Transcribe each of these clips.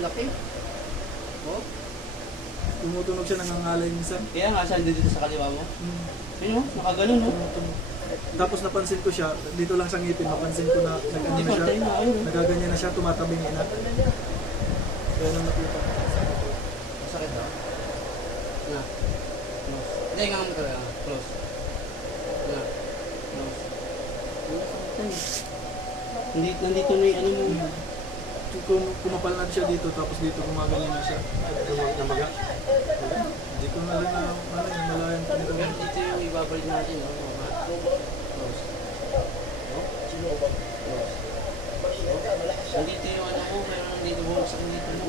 laki. Oh. Tumutunog siya, nangangalay minsan. Kaya nga siya dito sa kaliwa mo. Yun o, nakaganon o. Tumutunog. Tapos napansin ko siya, dito lang sa ngipin, napansin ko na nag-ano Hindi na siya, patay na, ayun. nagaganyan na siya, tumatabing ina. Kaya nang nakita ko. Masakit ba? Na. Close. Hindi, nga mo talaga. Close. Na. Close. Nandito na yung ano mo. Kumapal na siya dito, tapos dito gumaganyan na siya. Namaga. Hindi ko na rin na, malayan pa nito. Dito yung ibabalik natin. Oh. Close. Oh. Close. Nandito yung ano mo, meron nandito bukas sa dito mo.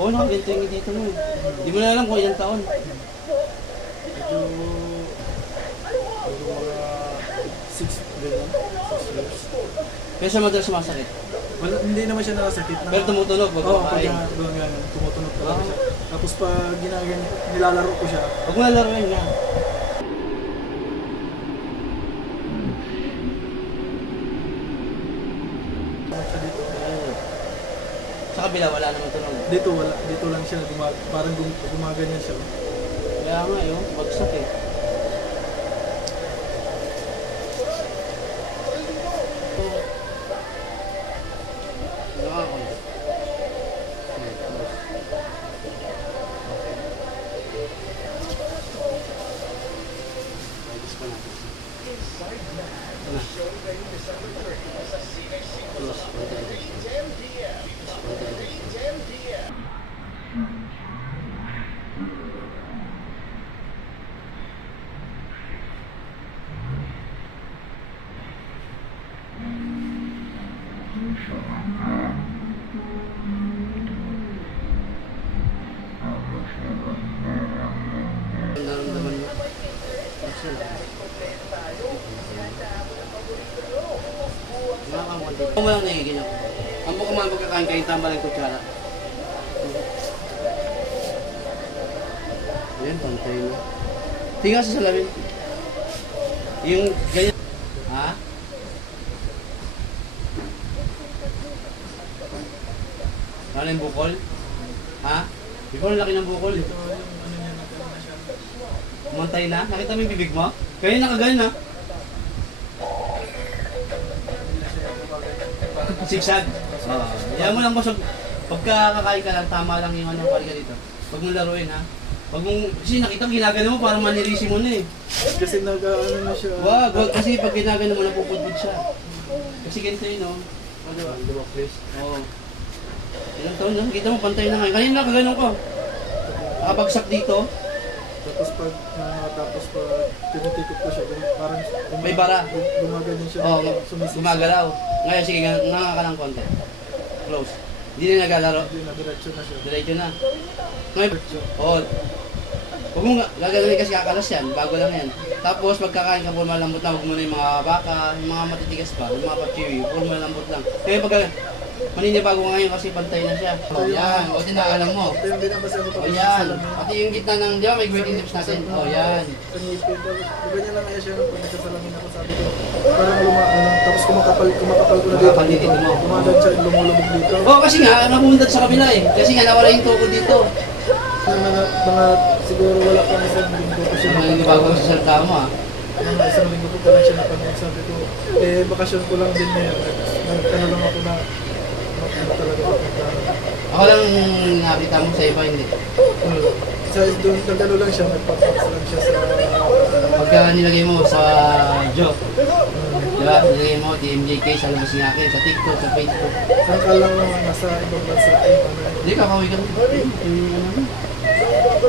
Oo, nakaganto yung dito mo. Hindi mo na alam kung ilang taon. Medyo mga 6 years. Pero siya madalas sumasakit. Wala, hindi naman siya nakasakit na. Pero tumutunog, wag Oo, mo pag kain. tumutunog talaga siya. Tapos pag nilalaro ko siya, Huwag mo nalaruin na. siya dito. Sa kabila, wala naman tunog. Dito wala, dito lang siya, parang gumaganyan siya. Kaya nga yun, bagsak eh. Nakakonti. Nararamdaman mo? Nakakamunti. Kung walang nagiging ako. Ang buka man pagkakain kain tama lang kutsara. Ayan, pantay na. Tingnan sa salamin. Yung ganyan. Ha? Ano yung bukol? Ha? Bukol, laki ng bukol. Ito yung ano niya, nagano na siya. Umantay na? Nakita mo yung bibig mo? Kaya nakagayon na. Sigsag. Yan mo lang boss, pagka kakain ka lang, tama lang yung ano, pali ka dito. Huwag mong laruin ha. Huwag mong, kasi nakita mo, ginagano mo, parang manirisi mo na eh. Kasi nag-ano na siya. Wag, kasi pag ginagano mo, napupudpud siya. Kasi ganito yun, no? O, diba? Oo. Ilang taon na, kita mo, pantay na ngayon. Kanina nakaganon ko. Nakabagsak dito. Tapos pag tinitikot ko siya, parang May bara. gumaganyan siya. Oo, sumisisi. gumagalaw. Ngayon, sige, nga ka ng konti. Close. Hindi na naglalaro. Hindi na, diretso na siya. Diretso na. Ngayon, Diretso. oo. Huwag mo gagawin kasi kakalas yan, bago lang yan. Tapos pagkakain ka, puro malambot lang, huwag mo na yung mga baka, yung mga matitigas pa, yung mga pachiwi, puro malambot lang. Kaya pag maninibago ka ngayon kasi pantay na siya. O yan, o tinaalam mo. Ito yung dinabasa ko O yan, pati yung gitna ng, di ba may grading tips natin? O yan. Sa ngipin, ganyan lang kaya siya pag nagsasalamin ako, sabi ko, parang tapos kumakapal ko na Kumakapal dito mo. Kumagat siya, lumulubog dito. O kasi nga, napunod sa kabila eh. Kasi nga nawala yung tuko dito. Mga siguro wala pa isang linggo ko siya. Mga bago sa salta mo ah. Mga isang linggo ko pa lang siya napanood. Sabi ko, bakasyon ko lang din ngayon. Nagkano lang ako na ano talaga ako. Ako lang nakita mo sa iba, hindi. Sa doon, nagkano lang siya, nagpapax lang siya sa... Pagka nilagay mo sa job, di ba? Nilagay mo TMJK sa labas ng akin, sa TikTok, sa Facebook. Saan ka lang naman nasa ibang bansa. Hindi, kakawin ka.